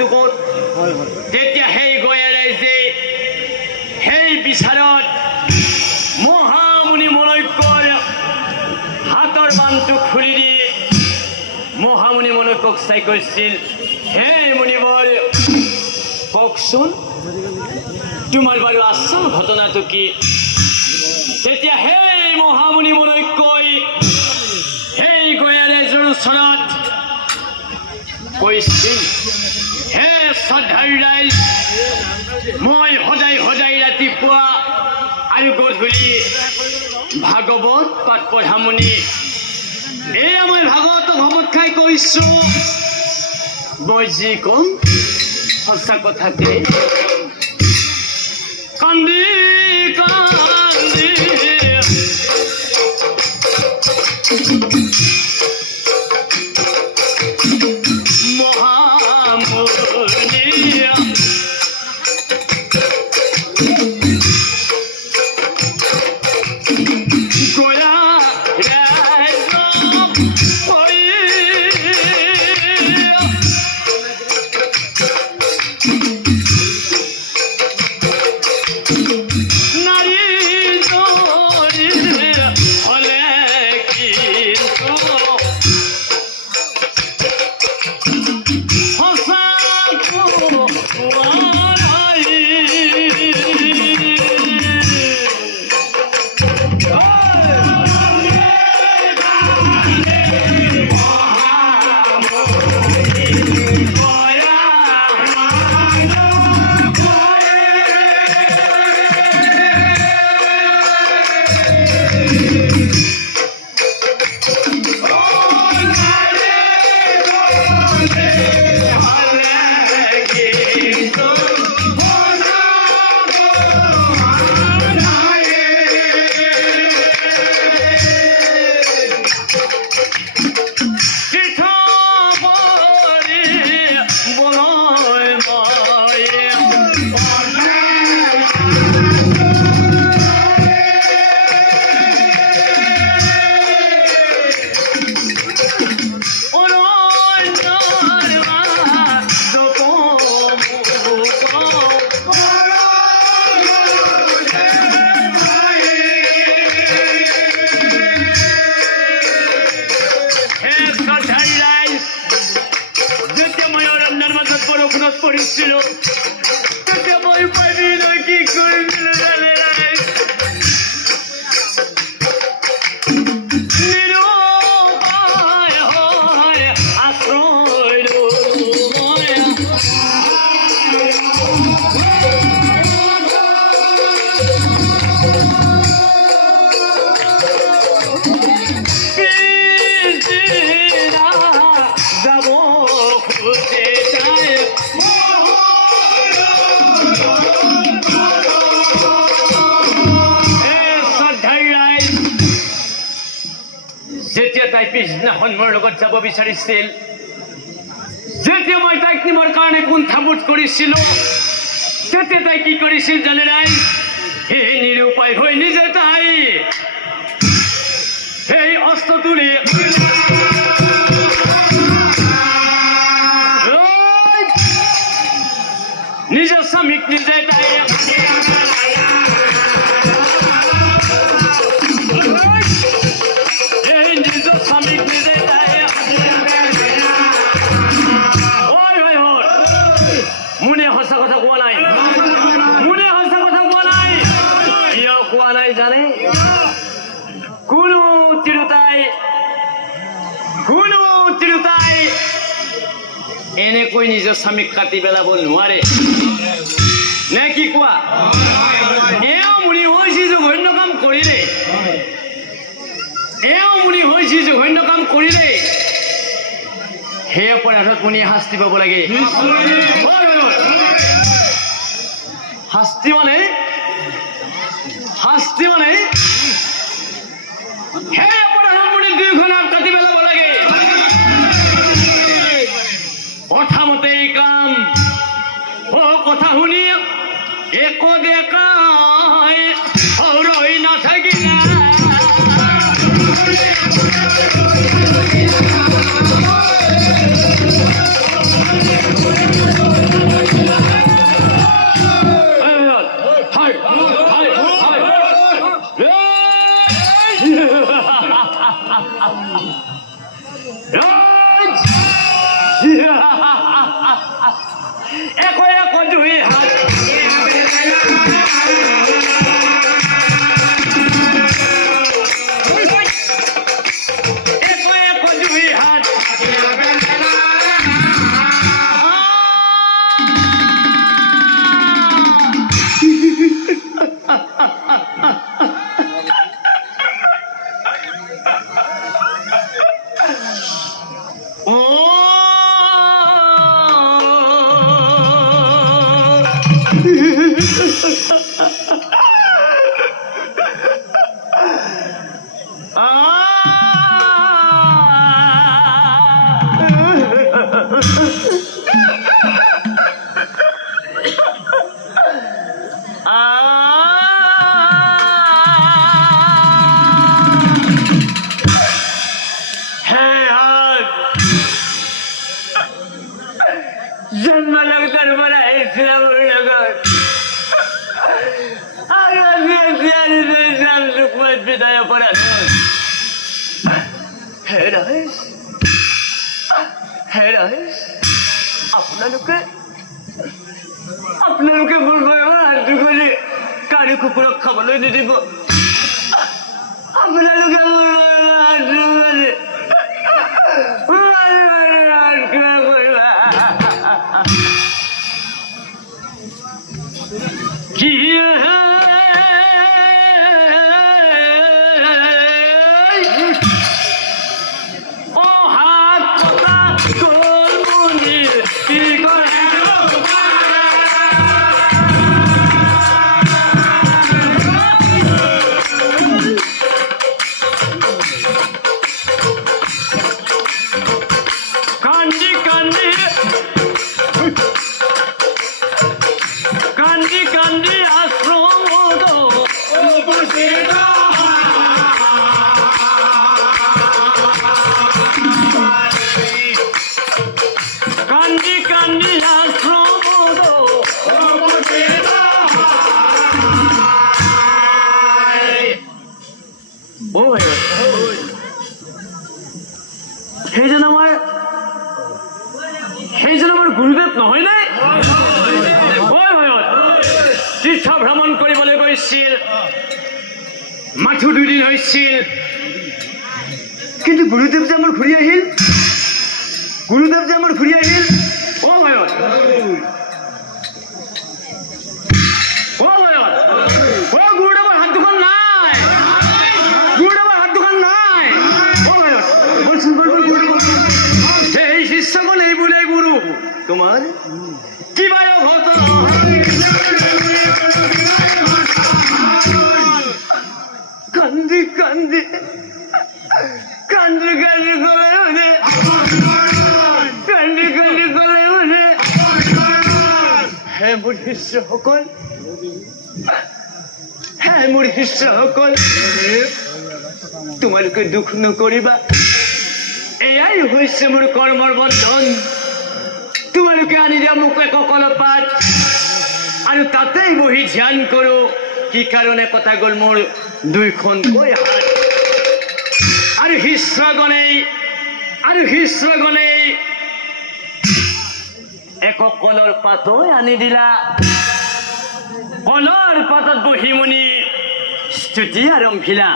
যুগত তেতিয়া সেই গৈ ৰাইজে সেই বিচাৰত মহামুনি মনৈক্যৰ হাতৰ বান্ধটো খুলি দি মহামুনি মনৈক্যক চাই কৈছিল হে মুনিবৰ কওকচোন তোমাৰ বাৰু আচল ঘটনাটো কি? তেতিয়া সেই মহামুনি মনৈক্যই সেই গয়াৰে জনচনত কৈছিল হে ৰাইজ মই সদায় সদায় ৰাতিপুৱা আৰু গধূলি ভাগৱত পাঠ পঢ়ামনি এয়া মই ভাগৱত ভৱত খাই কৈছো, মই যি কম সঁচা কথাতে কান্দি কান্দি Bye. মোৰ লগত যাব বিচাৰিছিল যেতিয়া মই তাইক নিবৰ কাৰণে কুণ্ঠাবোধ কৰিছিলো তেতিয়া তাই কি কৰিছিল জানে নাই? সেই নিৰুপায় হৈ নিজে তাই। সেই অস্ত্ৰ তুলি এনেকৈ নিজৰ স্বামীক কাটি পেলাব নোৱাৰে নে কি কোৱা? এওঁ মুনি হৈছি জঘন্য কাম কৰিলে। এওঁ মুনি হৈছি জঘন্য কাম কৰিলে। সেই অপৰাধত মুনিয়ে শাস্তি পাব লাগে। হয়, হয়, হয়। শাস্তি মানে? শাস্তি মানে? সেই Yeah. Deus. বিদায় পড়ে হে রহেশ হে রহেশ আপোনালোকে আপোনালোকে মোৰ ভয়ৰ হাতটো কৰি কাৰি কুকুৰক খাবলৈ নিদিব আপোনালোকে মোৰ ভয়ৰ হাতটো কৰি গুৰুদেৱ নহয় নে? হয় হয় তীৰ্থ ভ্ৰমণ কৰিবলৈ গৈছিল মাথো দুদিন হৈছিল কিন্তু গুৰুদেৱ যে আমাৰ ঘূৰি আহিল? গুৰুদেৱ যে আমাৰ ঘূৰি আহিল? অ ভাইত হে মোৰ শিষ্যসকল হে মোৰ শিষ্যসকল তোমালোকে দুখ নকৰিবা এয়াই বন্ধন। আনি দিয়া মোক এককল পাত আৰু তাতেই বহি ধ্যান কৰো কি কাৰণে কটা গ'ল মোৰ দুইখনকৈ হাত। আৰু শিষ্যগণেই আৰু শিষ্যগণেই এককলৰ পাতই আনি দিলা। কলৰ পাতত বহি মুনি স্তুতি আৰম্ভিলা।